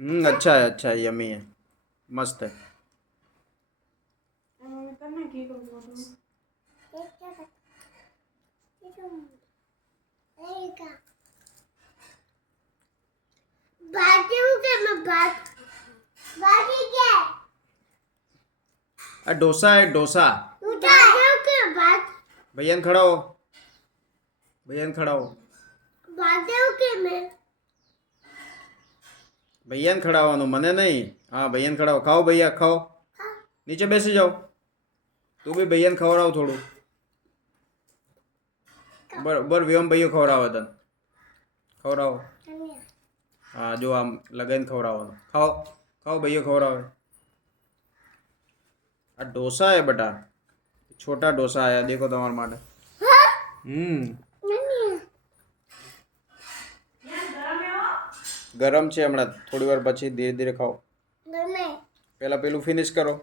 अच्छा है यमी है मस्त है डोसा है डोसा भैया ने खड़ा हो भैया ने खड़ा हो भैया ने खड़ा होવાનું મને નહીં હા ભૈયા ને ખડા હો ખાઓ ભૈયા ખાઓ નીચે બેસી જાઓ તું બી ભૈયા ને ખવડાવ થોડું બરોબર વ્યોમ ભૈયો ખવડાવે તને ખવડાવો હા જો આમ લગાઈને ખવડાવવાનું ખાઓ ખાઓ ભૈયો ખવડાવે આ डोसा है बेटा छोटा डोसा आया देखो तुम्हारे माटे गरम છે હમણાં થોડી વાર પછી ધીરે ધીરે ખાઓ પહેલા પેલું ફિનિશ કરો